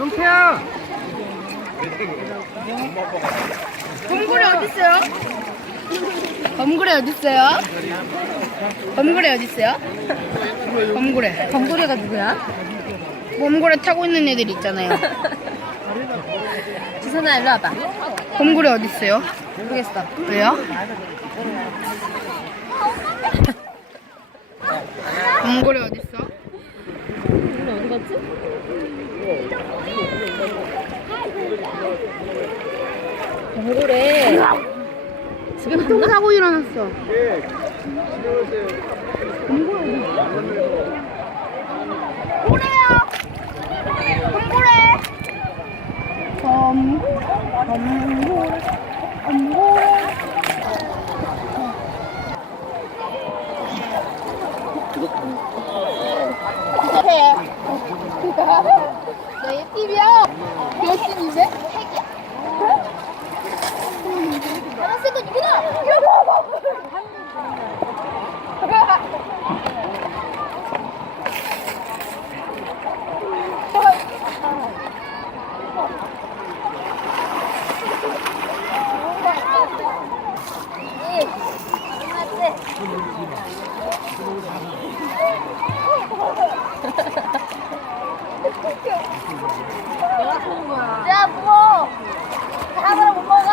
용태야! 범구리 어딨어요? 범구리 어딨어요? 범구리 어딨어요? 범구리 범구리가 누구야? 범구리 타고 있는 애들 있잖아요 지선아 일로 와봐. 범구리 어딨어요? 모르겠어. 왜요? 범구리 어딨어? 오늘 어디 갔지? 범구래. 집에 똥 갔나? 사고 일어났어 범구리야 범구리 범구리 범구리 범구리 너희 TV야? 몇 층인데? 핵이야. 알았을 건 이거다. 야, 부모. 하나를 못 먹어.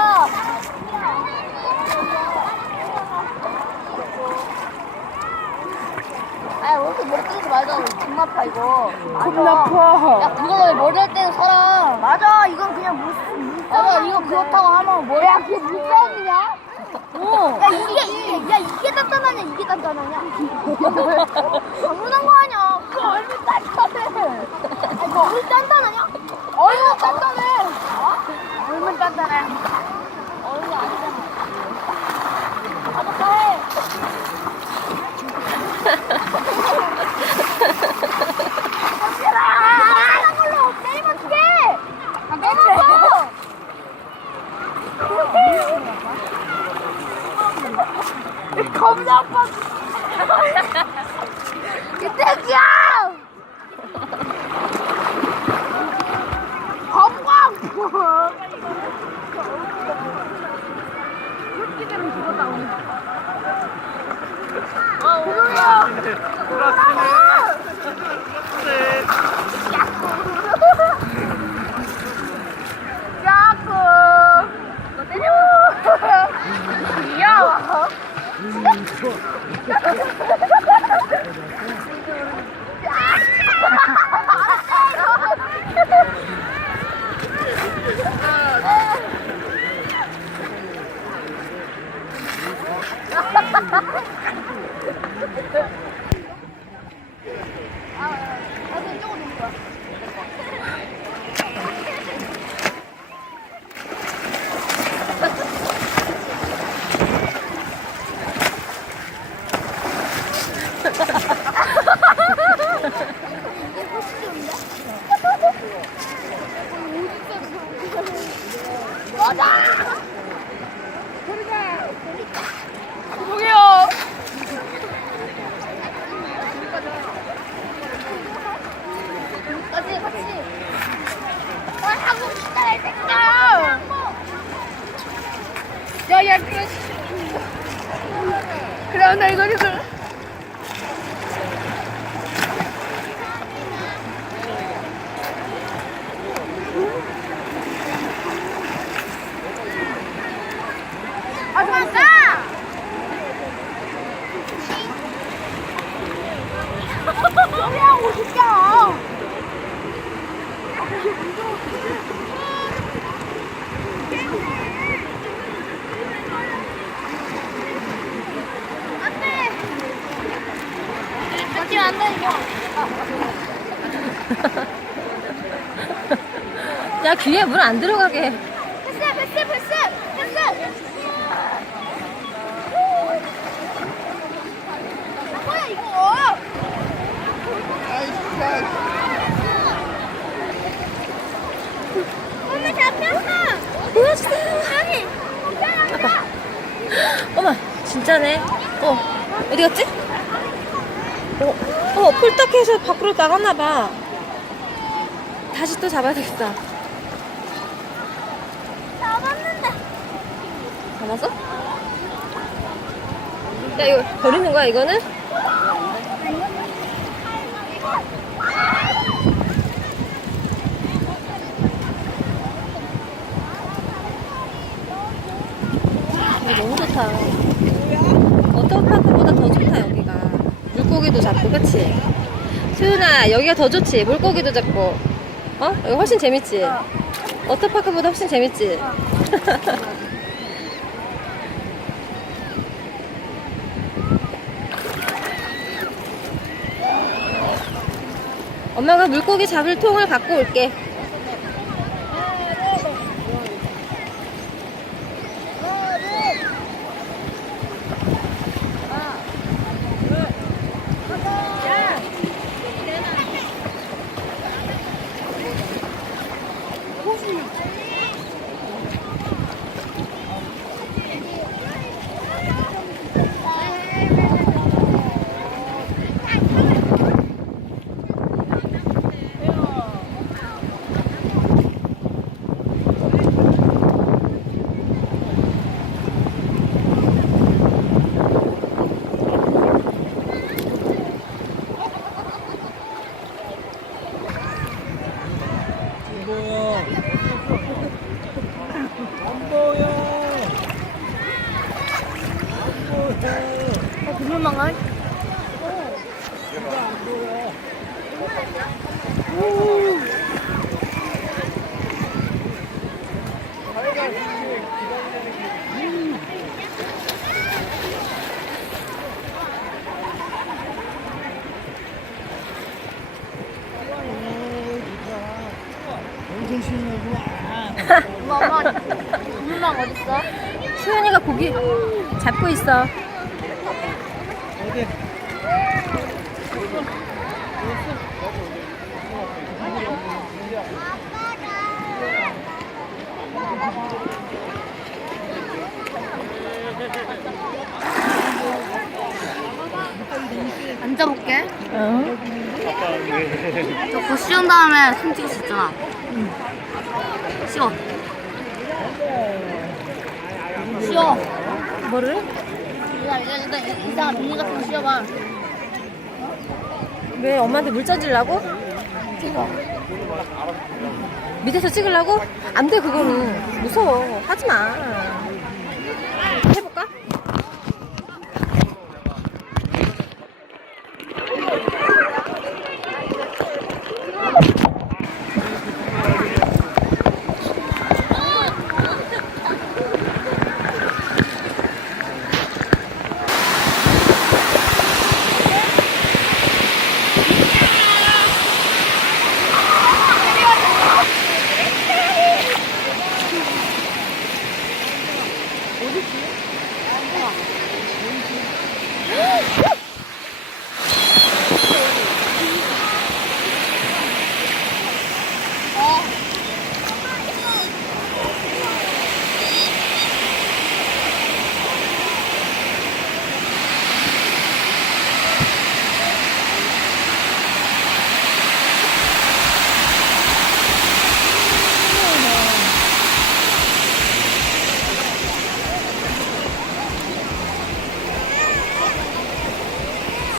아, 왜 이렇게 머리 뜨지 말자. 겁나 아파, 이거. 겁나 아파. 야, 그거 왜 머리 할 때는 살아. 맞아, 이건 그냥 물, 맞아, 이거 그렇다고 하면 뭐야. 야, 그게 물싸움이냐? 어. 야, 이게, 이게, 야, 이게 단단하냐, 이게 단단하냐? 당연한 거 아니야. 哈哈哈 이거 이거. 아, 맞아! 소리 하고 싶잖아. 안돼. 맞지면 안 돼, 이거. 야 귀에 물 안 들어가게. 패스, 패스, 패스, 패스. 뭐야 이거? 엄마 잡혔어. 보였어. 아니. 어머 진짜네. 어 어디 갔지? 폴딱해서 밖으로 나갔나 봐. 다시 또 잡아야 되겠다. 잡았는데. 잡았어? 야, 이거 버리는 거야, 이거는? 이거 너무 좋다. 워터파크보다 더 좋다, 여기가. 물고기도 잡고, 그치? 수윤아, 여기가 더 좋지? 물고기도 잡고. 어? 여기 훨씬 재밌지? 워터파크보다 훨씬 재밌지? 엄마가 물고기 잡을 통을 갖고 올게. 보여. 안 보여. 안 보여. 어, 그물망을? 신나구나. 엄마, 엄마, 어딨어? 수연이가 고기 잡고 있어. 어디? 앉아볼게. 응. 저거 씌운 다음에 손 찍을 수 있잖아. 씌워. 씌워. 뭐를? 일단, 일단, 이상한 비닐 같은 거 씌워봐. 왜 엄마한테 물 짜주려고? 찍어. 밑에서 찍으려고? 안 돼, 그거는. 무서워. 하지 마.